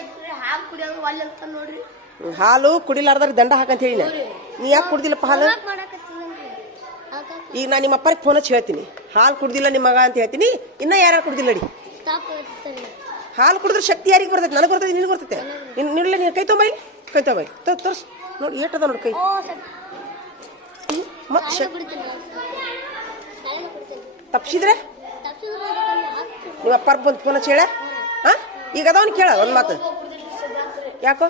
ಐತ್ರಿ ಹಾಲು ಕುಡಿಯೋದು ಒಲ್ಲೆ ಅಂತ ನೋಡ್ರಿ ಹಾಲು ಕುಡಿಲಾರ್ದಾರ ದಂಡ ಹಾಕಂತ ಹೇಳಿ ನಾ. ಯಾಕೆ ಕುಡ್ದಿಲ್ಲಪ್ಪ ಹಾಲು? ಈಗ ನಾನು ನಿಮ್ಮ ಅಪ್ಪರಿಗೆ ಫೋನ್ ಹಚ್ಚಿ ಹೇಳ್ತೀನಿ. ಹಾಲು ಕುಡ್ದಿಲ್ಲ ನಿಮ್ಮ ಮಗ ಅಂತ ಹೇಳ್ತೀನಿ. ಇನ್ನ ಯಾರು ಕುಡ್ದಿಲ್ಲ ನಡಿ ಹಾಲು ಕುಡಿದ್ರೆ ಶಕ್ತಿ ಯಾರಿಗೆ ಬರ್ತೈತೆ? ನನಗೆ ಬರ್ತೈತೆ ನಿನಗೆ ಬರ್ತೈತೆ? ನಿನ್ನ ನಿಲ್ಲ ನೀನು ಕೈ ತೊಂಬೈ. ಕೈ ತೊಂಬೈ. ತೋರ್ಸ್. ನೋಡಿ ಏಟದ ನೋಡಿ ಕೈ. ಮತ್ತೆ ಶಕ್ ಕುಡಿತೀನಿ ನಾನು. ಕುಡಿತೀನಿ. ತಪ್ಸಿದ್ರೆ? ನಿಮ್ಮ ಅಪ್ಪಾರ ಬಂದು ಫೋನ್ ಹಚ್ಚಿ ಹೇಳ. ಹಾ? ಈಗ ಅದವನು ಕೇಳ ಒಂದು ಮಾತು. ಯಾಕೋ?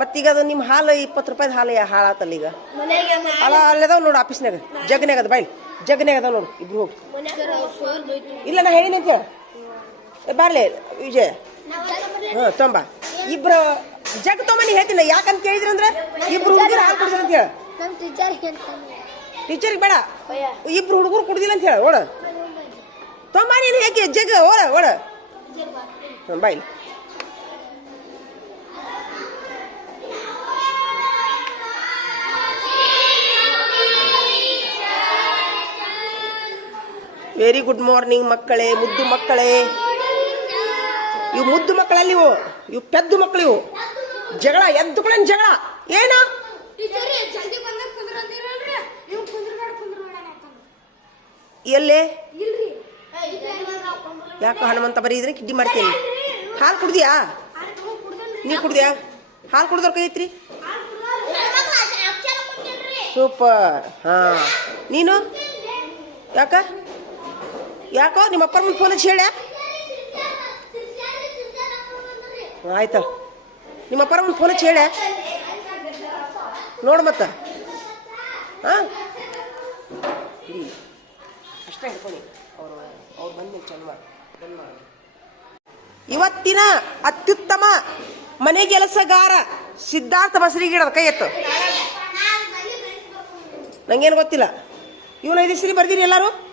ಮತ್ತೀಗ ಅದು ನಿಮ್ಮ ಹಾಲು, ಇಪ್ಪತ್ತು ರೂಪಾಯ್ದು ಹಾಲು ಹಾಳಾತಲ್ಲ ಈಗ? ಅಲ್ಲ, ಅಲ್ಲದಾವ ನೋಡು ಆಫೀಸ್ನಾಗ. ಜಗ್ನಾಗ ಅದ ಬಾಯ್. ಜಗ್ನ್ಯಾಗ ಅದಾವ ನೋಡು, ಇಬ್ರು ಹೋಗಿ. ಇಲ್ಲ, ನಾ ಹೇಳ. ವಿಜಯ ಬಾರ್ಲೆ, ವಿಜಯ್. ಹಾಂ ತೊಂಬ. ಇಬ್ರು, ಜಗ್ ತೊಂಬನಿ ಹೇಳ್ತೀನಿ ಯಾಕಂತ ಕೇಳಿದ್ರಿ ಅಂದ್ರೆ ಇಬ್ರು ಹುಡುಗರು ಹಾಲು ಕುಡಿದ್ರು ಅಂತ ಹೇಳ. ಬೇಡ. ಇಬ್ರು ಹುಡುಗರು ಕುಡ್ದಿಲ್ಲ ಅಂತ ಹೇಳ, ಓಡ. ತೊಂಬ, ನೀನು ಹೇಗೆ ಜಗ್, ಓಡ ಓಡ. ಬಾಯ್ ವೆರಿ ಗುಡ್ ಮಾರ್ನಿಂಗ್ ಮಕ್ಕಳೇ ಮುದ್ದು ಮಕ್ಕಳೇ. ಇವು ಮುದ್ದು ಮಕ್ಕಳಲ್ಲಿ ಇವು. ಇವು ಪೆದ್ದು ಮಕ್ಕಳು ಇವು. ಜಗಳ ಎದ್ದುಗಳೇನು ಜಗಳ. ಏನು? ಎಲ್ಲೇ? ಇಲ್ರಿ. ಯಾಕೋ ಹನುಮಂತ ಬರೀ ಇದ್ರೆ ಕಿಡ್ಡಿ ಮಾಡ್ತೀನಿ. ಹಾಲು ಕುಡ್ದಿಯಾ? ನೀ ಕುಡ್ದ್ಯಾ? ಹಾಲು ಕುಡ್ದವ್ರ ಕೈ ಐತ್ರಿ ಸೂಪರ್. ಹಾ. ನೀನು? ಯಾಕ? ಯಾಕೋ ನಿಮ್ಮ ಅಪ್ಪರ ಮುಂದೆ ಫೋನ್ ಹಚ್ಚಿ ಹೇಳ್ಯಾ? ಆಯ್ತ. ನಿಮ್ಮ ಅಪ್ಪರ ಮುಂದೆ ಫೋನ್ ಹಚ್ಚಿ ಹೇಳ್ಯಾ? ನೋಡು ಮತ್ತ. ಹಾ. ಅಷ್ಟೇ ಹಿಡ್ಕೊಳ್ಳಿ ಅವರು ಅವ್ರು ಬಂದ ಚಂದ ಮಾಡಿ. ಇವತ್ತಿನ ಅತ್ಯುತ್ತಮ ಮನೆ ಕೆಲಸಗಾರ ಸಿದ್ಧಾರ್ಥ ಬಸರಿಗಿಡದ ಕೈ ಎತ್ತು. ನಂಗೇನು ಗೊತ್ತಿಲ್ಲ. ಇವನ ಐದು ಸರಿ ಬರ್ದಿರಿ ಎಲ್ಲರೂ?